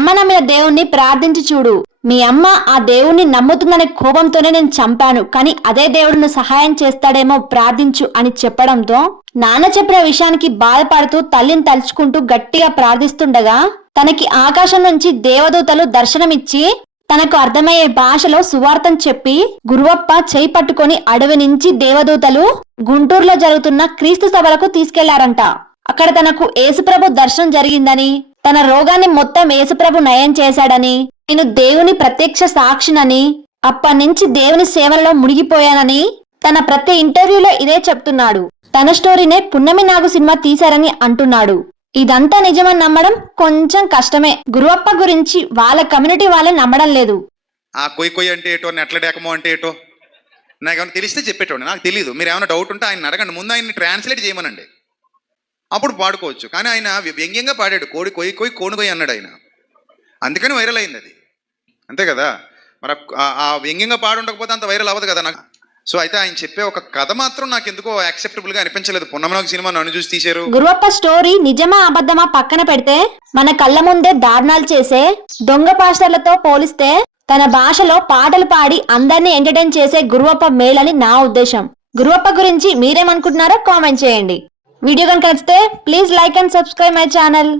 అమ్మ నమ్మిన దేవుణ్ణి ప్రార్థించి చూడు. మీ అమ్మ ఆ దేవుణ్ణి నమ్ముతుందనే కోపంతోనే నేను చంపాను, కానీ అదే దేవుడు సహాయం చేస్తాడేమో ప్రార్థించు అని చెప్పడంతో నాన్న చెప్పిన విషయానికి బాధపడుతూ తల్లిని తలుచుకుంటూ గట్టిగా ప్రార్థిస్తుండగా తనకి ఆకాశం నుంచి దేవదూతలు దర్శనమిచ్చి తనకు అర్థమయ్యే భాషలో సువార్తను చెప్పి గురువప్ప చేయి పట్టుకొని అడవి నుంచి దేవదూతలు గుంటూరులో జరుగుతున్న క్రీస్తు సభలకు తీసుకెళ్లారంట. అక్కడ తనకు యేసుప్రభు దర్శనం జరిగిందని, తన రోగాన్ని మొత్తం యేసుప్రభు నయం చేశాడని, నేను దేవుని ప్రత్యక్ష సాక్షినని, అప్పటినుంచి దేవుని సేవలలో మునిగిపోయానని తన ప్రతి ఇంటర్వ్యూలో ఇదే చెప్తున్నాడు. తన స్టోరీనే పున్నమి నాగు సినిమా తీశారని అంటున్నాడు. ఇదంతా నిజమని నమ్మడం కొంచెం కష్టమే. గురువప్ప గురించి వాళ్ళ కమ్యూనిటీ వాళ్ళే నమ్మడం లేదు. ఆ కొయ్యి అంటే ఏటో, నెట్ల డేకమో అంటే ఏటో నాకు ఏమైనా తెలిస్తే చెప్పేటోండి. నాకు తెలియదు. మీరు ఏమైనా డౌట్ ఉంటే ఆయన అడగండి. ముందు ఆయన్ని ట్రాన్స్లేట్ చేయమనండి, అప్పుడు పాడుకోవచ్చు. కానీ ఆయన వ్యంగ్యంగా పాడాడు. కోడి కొయ్యి కొయ్యి కోడి కొయ్యి అన్నాడు ఆయన, అందుకని వైరల్ అయింది అది, అంతే కదా. మరి ఆ వ్యంగ్యంగా పాడుండకపోతే అంత వైరల్ అవ్వదు కదా నాకు. సో అయితే ఆయన చెప్పే ఒక కథ మాత్రం నాకు ఎందుకో యాక్సెప్టబుల్ గా అనిపించలేదు. పున్నమనాగు సినిమా నన్ను చూసి తీశారు. గురువప్ప స్టోరీ నిజమా అబద్ధమా పక్కన పెడితే మన కళ్ళ ముందే దారుణాలు చేసే దొంగ పాస్టర్లతో పోలిస్తే తన భాషలో పాటలు పాడి అందరినీ ఎంటర్టైన్ చేసే గురువప్ప మేలని నా ఉద్దేశం. గురువప్ప గురించి మీరేమనుకుంటున్నారో కామెంట్ చేయండి. వీడియో కనుక నచ్చితే please like and subscribe my channel.